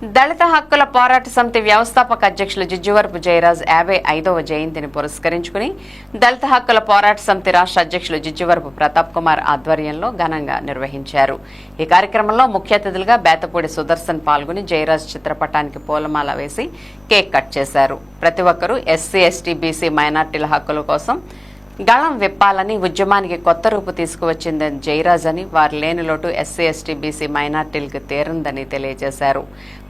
దళిత హక్కుల పోరాట సమితి వ్యవస్థాపక అధ్యక్షులు జిజ్జువరపు జయరాజ్ 55వ జయంతిని పురస్కరించుకుని దళిత హక్కుల పోరాట సమితి రాష్ట్ర అధ్యక్షులు జిజ్జువరపు ప్రతాప్ కుమార్ ఆధ్వర్యంలో ఘనంగా నిర్వహించారు. ఈ కార్యక్రమంలో ముఖ్య అతిథులుగా బేతపూడి సుదర్శన్ పాల్గొని జయరాజ్ చిత్రపటానికి పూలమాల వేసి కేక్ కట్ చేశారు. ప్రతి ఒక్కరూ ఎస్సీ, ఎస్టీ, బీసీ, మైనార్టీల హక్కుల కోసం గళం విప్పాలని, ఉద్యమానికి కొత్త రూపు తీసుకువచ్చిందని జయరాజ్ అని, వారు లేని లోటు ఎస్సీ, ఎస్టీ, బీసీ, మైనార్టీలకు తీరుందని తెలియజేశారు.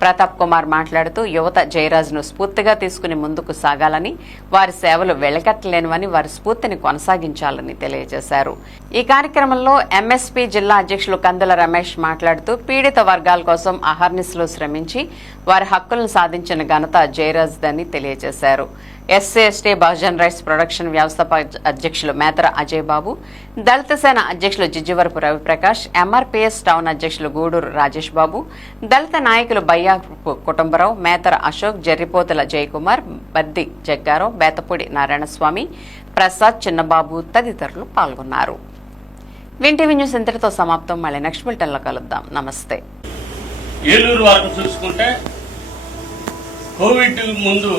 ప్రతాప్ కుమార్ మాట్లాడుతూ యువత జయరాజ్ను స్ఫూర్తిగా తీసుకుని ముందుకు సాగాలని, వారి సేవలు వెలకట్టలేనివని, వారి స్ఫూర్తిని కొనసాగించాలని తెలియజేశారు. ఈ కార్యక్రమంలో ఎంఎస్పీ జిల్లా అధ్యక్షులు కందుల రమేష్ మాట్లాడుతూ పీడిత వర్గాల కోసం అహర్నిశలు శ్రమించి వారి హక్కులను సాధించిన ఘనత జయరాజ్దని తెలియజేశారు. SC, ST, Bahujan rights production వ్యవస్థాపక అధ్యక్షులు మేతర అజయ్ బాబు, దళిత సేన అధ్యక్షులు జిజ్జువరపు రవిప్రకాష్, ఎంఆర్పీఎస్ టౌన్ అధ్యక్షులు గూడూరు రాజేష్ బాబు, దళిత నాయకులు బయ్యాపు కుటుంబరావు, మేతర అశోక్, జర్రిపోతుల జయకుమార్, బద్ది జగ్గారావు, బేతపూడి నారాయణస్వామి, ప్రసాద్, చిన్నబాబు తదితరులు పాల్గొన్నారు. వింటీవీ న్యూస్ ఇంతటితో సమాప్తం. మళ్ళీ నెక్స్ట్ బులెటిన్లో కలుద్దాం. నమస్తే. ఏలూరు వరకు చూసుకుంటే కోవిడ్ ముందు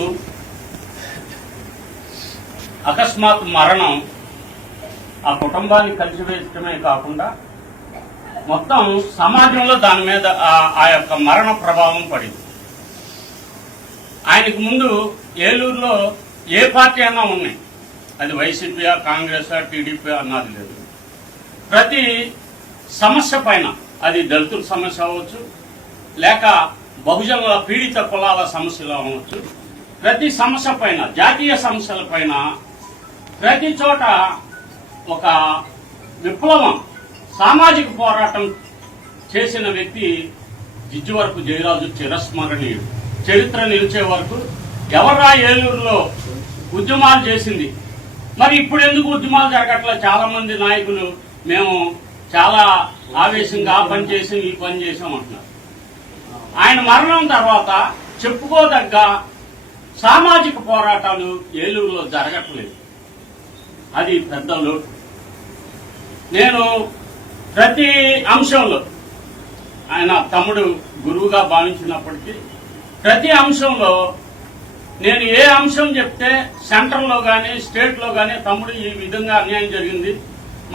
అకస్మాత్ మరణం ఆ కుటుంబాన్ని కలిసివేయటమే కాకుండా మొత్తం సమాజంలో దాని మీద ఆ యొక్క మరణ ప్రభావం పడింది. ఆయనకు ముందు ఏలూరులో ఏ పార్టీ అన్నా ఉన్నాయి, అది వైసీపీయా, కాంగ్రెస్, టీడీపీ అన్నది లేదు. ప్రతి సమస్య పైన, అది దళితుల సమస్య అవ్వచ్చు, లేక బహుజనుల పీడిత కులాల సమస్యలు అవ్వచ్చు, ప్రతి సమస్య పైన, జాతీయ సమస్యల పైన ప్రతి చోట ఒక విప్లవం, సామాజిక పోరాటం చేసిన వ్యక్తి జిజ్జువరపు జయరాజు చిరస్మరణీయుడు. చరిత్ర నిలిచే వరకు ఎవరా ఏలూరులో ఉద్యమాలు చేసింది, మరి ఇప్పుడు ఎందుకు ఉద్యమాలు జరగట్లా? చాలా మంది నాయకులు మేము చాలా ఆవేశంగా ఆ పని చేసాం, ఈ పని చేసాం అంటున్నారు. ఆయన మరణం తర్వాత చెప్పుకోదగ్గ సామాజిక పోరాటాలు ఏలూరులో జరగట్లేదు. అది పెద్ద లోటు. నేను ప్రతి అంశంలో, ఆయన తమ్ముడు గురువుగా భావించినప్పటికీ ప్రతి అంశంలో నేను ఏ అంశం చెప్తే సెంట్రల్లో కానీ స్టేట్లో కానీ తమ్ముడు ఈ విధంగా అన్యాయం జరిగింది,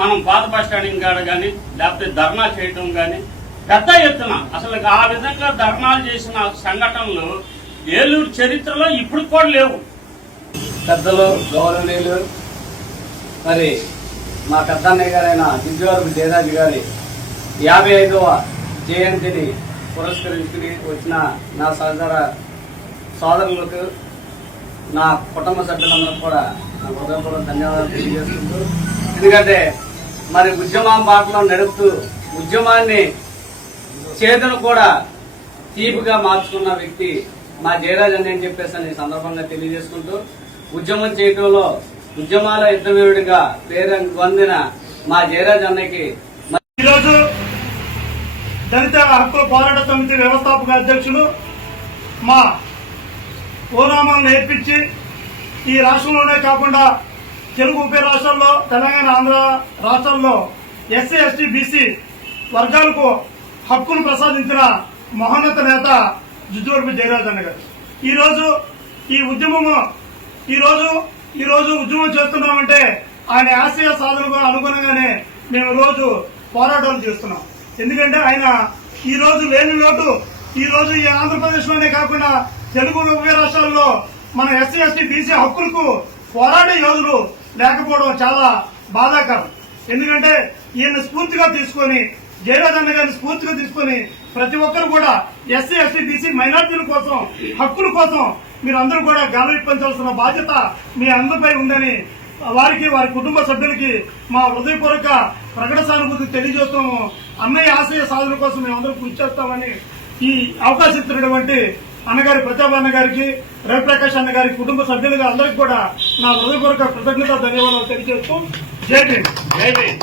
మనం పాత బస్ స్టాండింగ్ కాడ కానీ లేకపోతే ధర్నా చేయటం కానీ పెద్ద ఎత్తున అసలు ఆ విధంగా ధర్నాలు చేసిన సంఘటనలు ఏలూరు చరిత్రలో ఇప్పుడు కూడా లేవు. పెద్దలు గౌరవనీయులు, మరి మా పెద్దన్నయ్య గారైన జిజ్జువరపు జయరాజు గారి 55వ జయంతిని పురస్కరించుకుని వచ్చిన నా సహచర సోదరులకు, నా కుటుంబ సభ్యులందరూ కూడా నా హృదయపూర్వక ధన్యవాదాలు తెలియజేసుకుంటూ, ఎందుకంటే మరి ఉద్యమం బాటలో నడుపుతూ ఉద్యమాన్ని చేతును కూడా తీపిగా మార్చుకున్న వ్యక్తి మా జయరాజ్ అని చెప్పేసి ఈ సందర్భంగా తెలియజేసుకుంటూ, ఉద్యమం చేయడంలో ఉద్యమాల యుద్ధవీరుడిగా పేరు పొందిన మా జయరాజ్ అన్నకి ఈరోజు దళిత హక్కుల పోరాట సమితి వ్యవస్థాపక అధ్యక్షులు మా ఓనామాలను నేర్పించి ఈ రాష్ట్రంలోనే కాకుండా తెలుగు ఉభయ రాష్ట్రాల్లో, తెలంగాణ, ఆంధ్ర రాష్ట్రాల్లో ఎస్సీ, ఎస్టీ, బీసీ వర్గాలకు హక్కులు ప్రసాదించిన మహోన్నత నేత జిజ్జువరపు జయరాజ్ అన్న గారు. ఈ రోజు ఉద్యమం చేస్తున్నామంటే ఆయన ఆశయ సాధనకు అనుగుణంగానే మేము రోజు పోరాటాలు చేస్తున్నాం. ఎందుకంటే ఆయన ఈ రోజు లేని లోటు ఈ రోజు ఈ ఆంధ్రప్రదేశ్ లోనే కాకుండా తెలుగు ఉభయ రాష్ట్రాల్లో మన ఎస్సీ, ఎస్టీ, బీసీ హక్కులకు పోరాడే యోధులు లేకపోవడం చాలా బాధాకరం. ఎందుకంటే ఈయన స్ఫూర్తిగా తీసుకొని, జయరాజ్ అన్న గారిని స్ఫూర్తిగా తీసుకొని ప్రతి ఒక్కరు కూడా ఎస్సీ, ఎస్టీ, బీసీ, మైనార్టీల కోసం, హక్కుల కోసం మీరందరూ కూడా గాలించాల్సిన బాధ్యత మీ అందరిపై ఉందని వారికి, వారి కుటుంబ సభ్యులకి మా హృదయపూర్వక ప్రకట సానుభూతి తెలియజేస్తాము. అన్నయ్య ఆశయ సాధన కోసం మేమందరం కృషి చేస్తామని ఈ అవకాశం ఇచ్చినటువంటి అన్నగారి ప్రతాప్ అన్న గారికి, రవిప్రకాష్ అన్న గారి కుటుంబ సభ్యులుగా అందరికీ కూడా నా హృదయపూర్వక కృతజ్ఞత ధన్యవాదాలు తెలియజేస్తూ జై భీమ్.